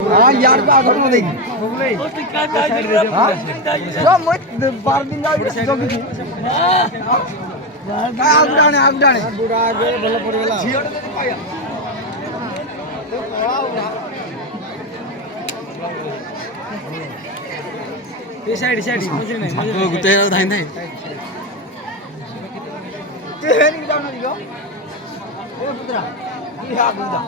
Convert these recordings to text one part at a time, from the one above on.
हाँ यार का आगे में देखी हाँ जो मैं 12 दिन जाओ जो भी काय आग डाणे बुढ़ा आगे भले पड़ गेला झियो ने तो पाया तो कोला उड़ा ये साइड मजरी नहीं तो गुते धाई नहीं ते नहीं जाओ ना दियो ए पुत्रा ये आग जा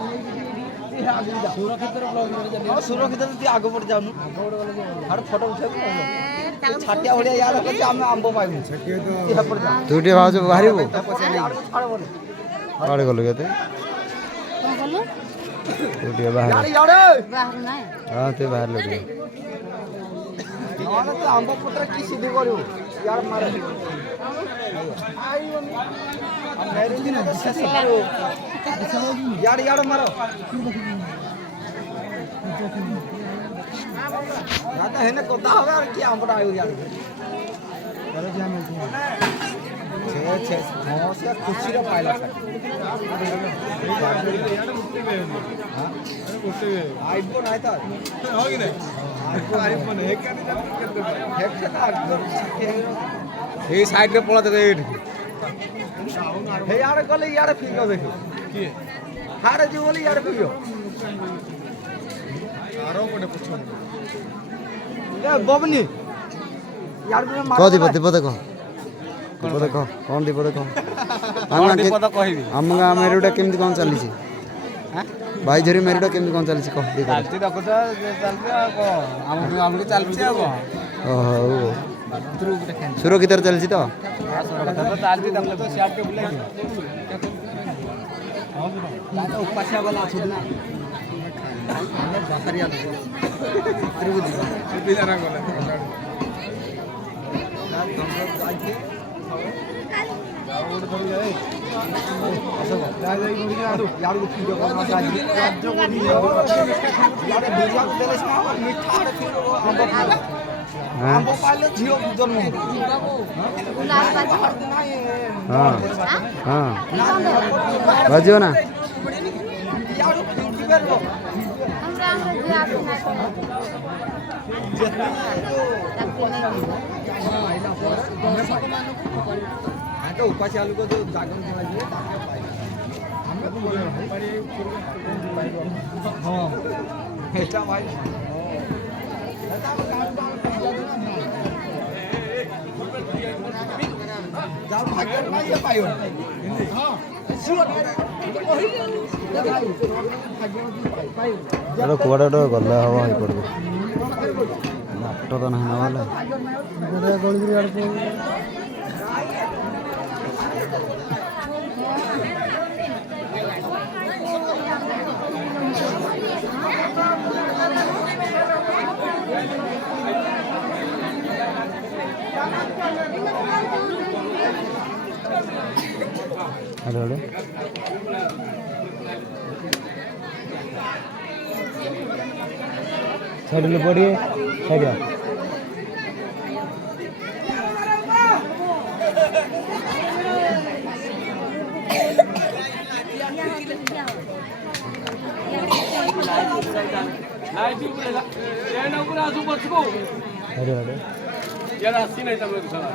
सुरक्षित आग पड़ जाऊन हर फोटो उठे छाटिया भलिया यार कते हम आंब पाइबु दुटे भाज बाहरिबो आड़े गलो केते कौन बोलो दुटे बाहर यार बाहर नहीं हां ते बाहर लगे नवाला तो आंब पुत्र की सीधी करू यार मारे मेरे दिन तो शेष करू यार मारो याता है ना कोता होवे और की आंबड़ा आयो यार करे जे मिलती है छे समोसा खुशी रे पाइला हां आईफोन आयता होगी नहीं आईफोन है क्या नहीं हैक से ए साइड रे पळा दे हे यार गले यार फिरो देखो की हारे जी बोली यार फिरो आरो पड़े पूछो ए बबनी यार में मार को दीपद देखो कौन दीपद देखो हम दीपद कहबी हम गा मेरुडा केमति कोन चली छी हां भाई झरी मेरुडा केमति कोन चली छी को देखो चलती देखो तो चलते आ को हम के चलती आ को ओहो सुरक्षित चली छी तो सुरक्षित तो चलती तब तो शॉट के बुलाई हां तो उपासिया वाला अछि ना बाहरिया त्रिभुज बिलारा वाला और धर जाए जाए यार को वीडियो करना चाहिए राज्य को भी यार वीडियो देले ना मिठा रे फिर हम पाले झियो जन्म हां हां बजियो ना यार की बेरो हमरा जे आप हाँ तो ऊपर चालू को जो जागरण चला दिए हमें तो बोले हाँ ऐसा भाई जाओ भाग्य नहीं ये पायो हाँ अरे कुआडा गला हवा ही पड़बो नाटो तो नहीं वाला गली गली आड़ अरे अरे साइड में पड़िए साइड अरे अरे यार आसी नहीं तब साला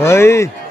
Hey.